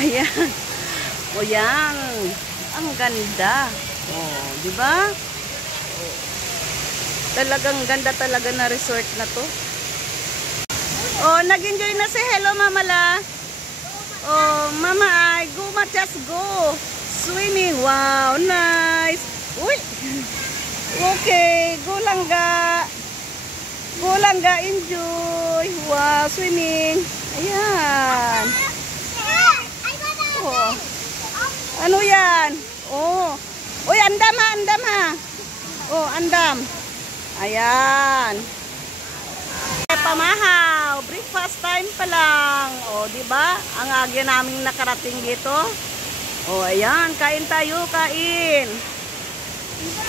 Ayan. O yan. Ang ganda. Oh, di ba? Talagang ganda talaga na resort na to. Oh, nag-enjoy na si Hello Mama La. Oh, Mama ay go, just go. Swimming. Wow, nice. Uy. Okay, go lang ga. Go lang ga, enjoy. Wow, swimming. Ayan. Oh. Ano yan? Oh. Uy, andam ha, andam ha. Oh, andam. Ayan. Pamahaw, breakfast time pa lang. Oh, di ba? Ang agya naming nakarating dito. Oh, ayan, kain tayo, kain.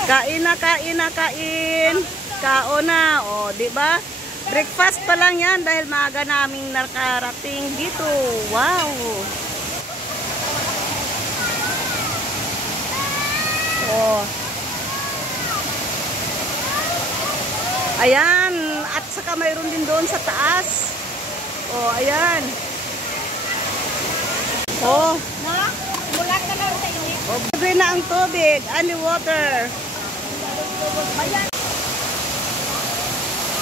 Kain na, kain na, kain. Kaon na. Oh, di ba? Breakfast pa lang yan dahil maaga naming nakarating dito. Wow. Oh. Ayan, at saka mayroon din doon sa taas. Oh, ayan. Oh. Na? Mula ka lang sa init. Oh, libre na ang tubig, only water.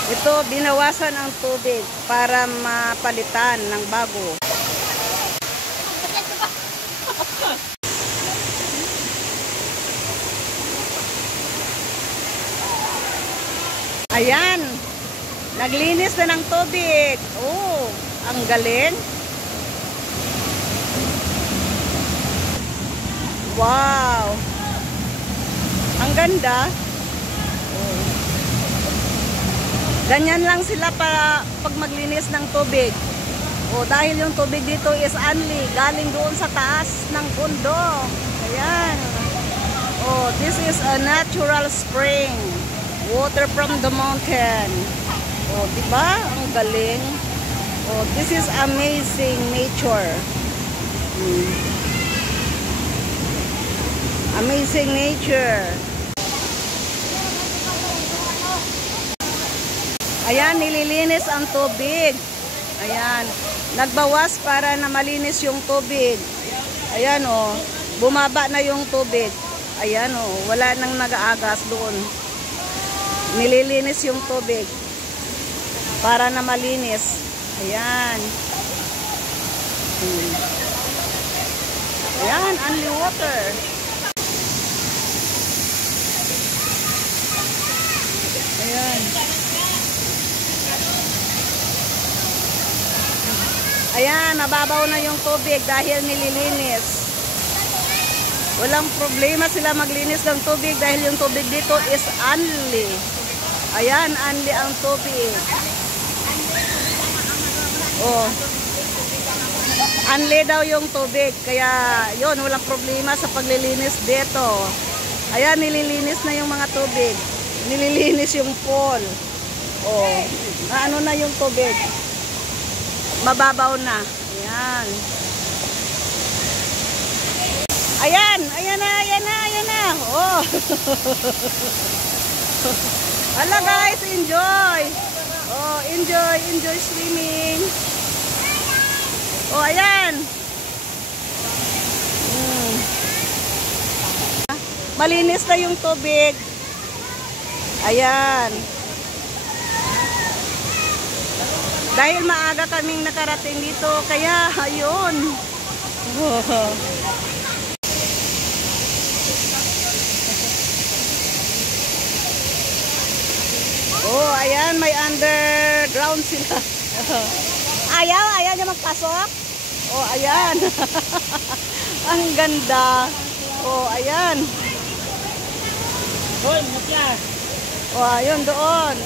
Ito, binawasan ang tubig para mapalitan ng bago. Ayan, naglinis na ng tubig. Oh, ang galing. Wow. Ang ganda. Oh. Ganyan lang sila para pag maglinis ng tubig. Oh, dahil yung tubig dito is only galing doon sa taas ng bundok. Ayan. Oh, this is a natural spring. Water from the mountain. Oh, diba? Ang galing. Oh, this is amazing nature. Amazing nature. Ayan, nililinis ang tubig. Ayan, nagbawas para na malinis yung tubig. Ayan, oh, bumaba na yung tubig. Ayan, oh, wala nang nag-aagas doon. Nililinis yung tubig para na malinis. Ayan. Ayan, only water. Ayan. Ayan, nababaw na yung tubig dahil nililinis. Walang problema sila maglinis ng tubig dahil yung tubig dito is only. Ayan, only ang tubig. Oh. Only daw yung tubig. Kaya, yun, walang problema sa paglilinis dito. Ayan, nililinis na yung mga tubig. Nililinis yung pool. Oh. Ano na yung tubig? Mababaw na. Ayan. Ayan, ayan na, ayan na, ayan na. Oh. Hala guys, enjoy. Oh, enjoy, enjoy swimming. Oh, ayan. Malinis na yung tubig. Ayan. Dahil maaga kaming nakarating dito, kaya ayun. Oh. Oh, ayan, may underground sila. Ayaw niya magpasok. Oh, ayan. Ang ganda. Oh, ayan. Hoy, mutya. Oh, ayun doon.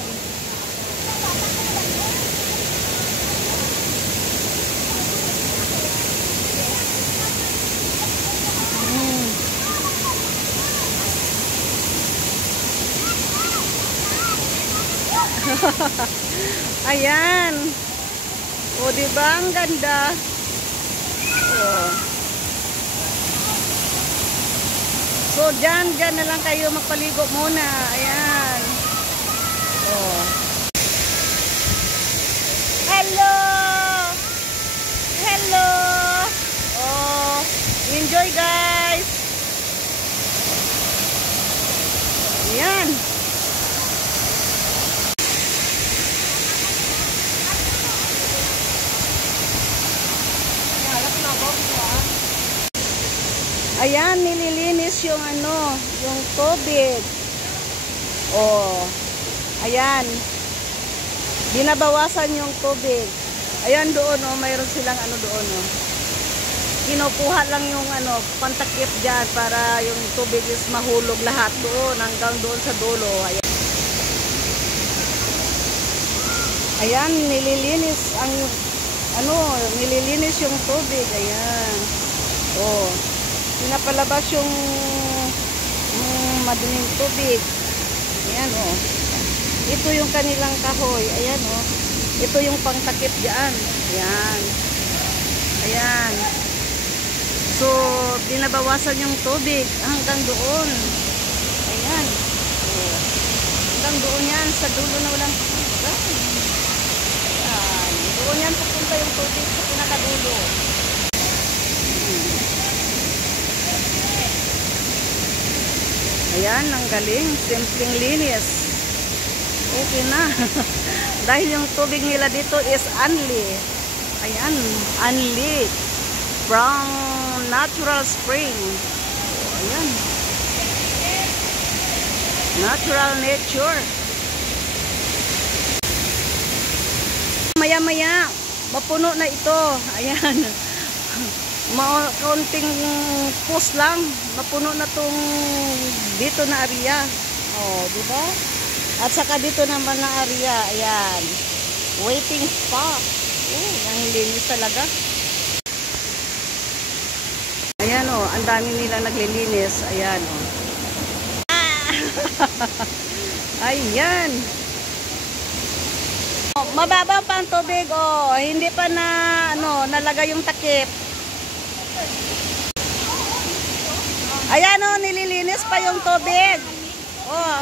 Ayan. O, diba? Ang ganda. Oh. So, dyan na lang kayo magpaligo muna. Ayan. Oh. Hello! Hello! Oh. Ayan. Ayan, nililinis yung ano, yung tubig. Oh. Ayan. Binabawasan yung tubig. Ayan doon, oh, mayroon silang ano doon, oh. Kinukuha lang yung ano, pantakip dyan para yung tubig is mahulog lahat doon hanggang doon sa dulo. Ayan. Ayan, nililinis ang ano, nililinis yung tubig. Ayan. Oh. Pinapalabas yung maduming tubig. Ayan, oh. Ito yung kanilang kahoy. Ayan, oh. Ito yung pangtakip diyan. Ayan. Ayan. So, binabawasan yung tubig hanggang doon. Ayan. Oh. Hanggang doon yan sa dulo na walang tubig. Ayan. Doon yan pupunta yung tubig sa pinakadulo. Ayan, ang galing. Simpleng linis. Okay na. Dahil yung tubig nila dito is unli. Ayan, unli. From natural spring. Ayan. Natural nature. Maya-maya, mapuno na ito. Ayan. Kaunting post lang, mapuno na tong dito na area. Oh, di ba? At saka dito naman na area, ayan. Waiting spot. Oh, ang linis talaga. Ayan, oh, ang dami nila naglilinis. Ayan, oh. Ah! Ayan. Oh, mababa pa ang tubig, oh. Hindi pa na ano, nalagay yung takip. Ayan, oh, nililinis pa yung tubig. Oh.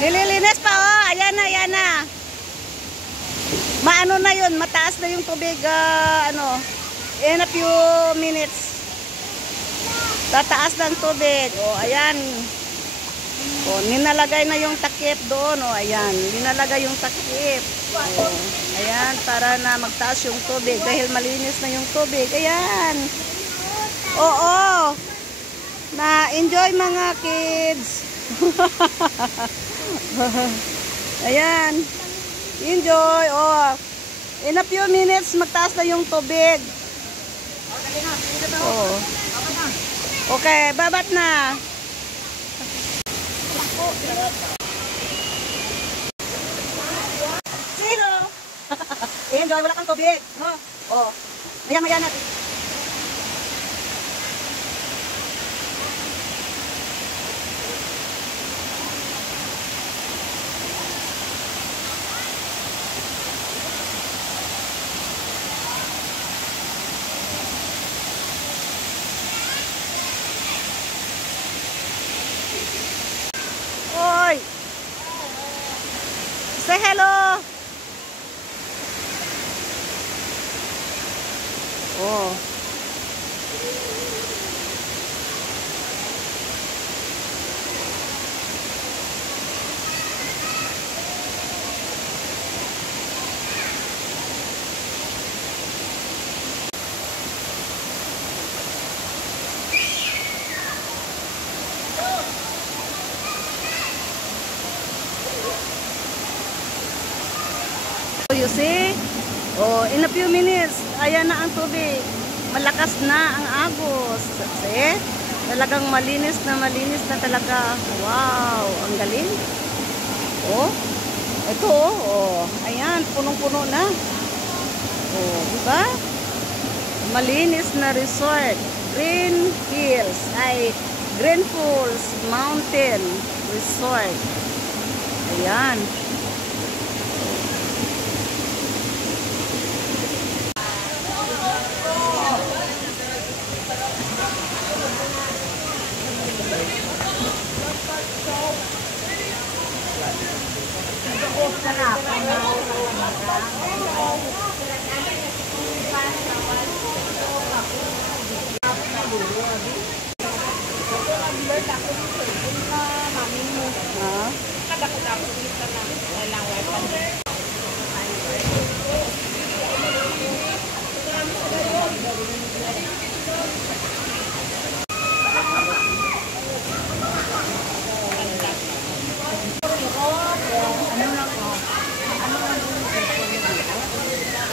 Nililinis pa, oh. Ayan na, ayan na. Maano na yun, mataas na yung tubig, ano, in a few minutes. Tataas ng tubig. Oh, ayan. Oh, ninalagay na yung takip doon. Oh, ayan. Ninalagay yung takip. Oh, ayan, para na magtaas yung tubig. Dahil malinis na yung tubig. Ayan. Oo. Na-enjoy mga kids. Ayan. Enjoy. Oh. In a few minutes, magtaas na yung tubig. Oh. Okay, babat na. Sino? Enjoy, wala kang tubig. Oh. Maya-maya natin. Hoy! Say hello! Oh. You see? Oh, in a few minutes, ayan na ang tubig. Malakas na ang agos. See? Talagang malinis na talaga. Wow, ang galing. Oh, ito oh. Ayan, punong-puno na. Oh, di ba? Malinis na resort. Green Hills, ay Green Falls Mountain Resort. Ayan.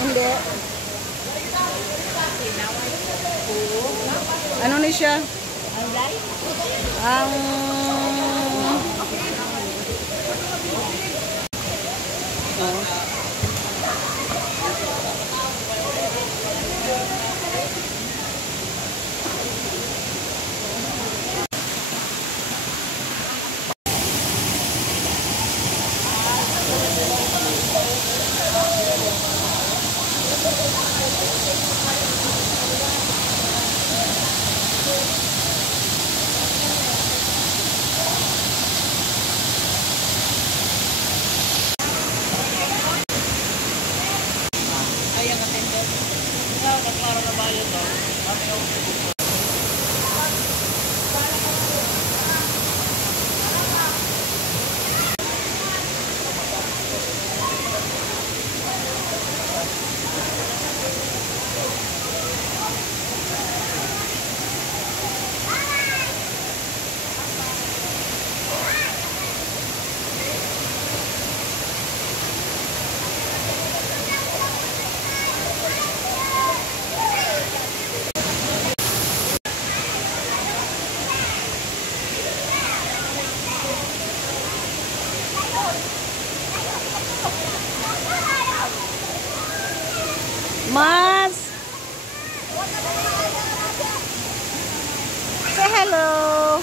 Hindi. Ano ni siya? Ang Mas. Say hello.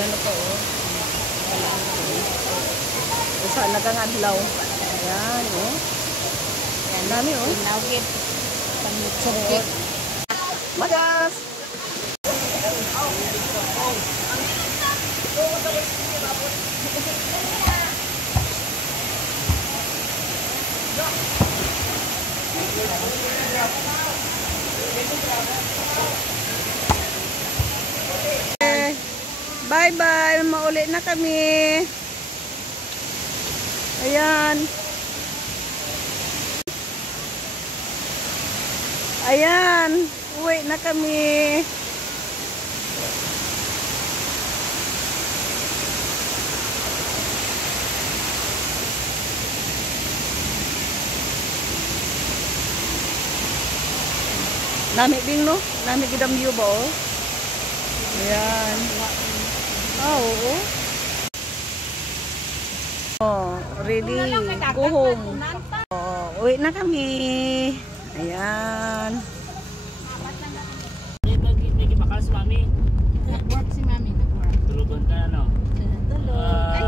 Ano po, oh. Saan nagangadlaw? Ayan, oh. Ayan, dami, oh. Nawit. Pangitsugit. Magas! Bye-bye! Mauli na kami. Ayan. Ayan. Uwi na kami. Nami ding no? Nami gidam view ba oh? Ayan. Oo. Oh, ready. Go home. Oh, uwi na kami. Ayan. May bakal si Mami. Nag-work si Mami. Nag-work. Tulugan ka ano? Tulog. Ay,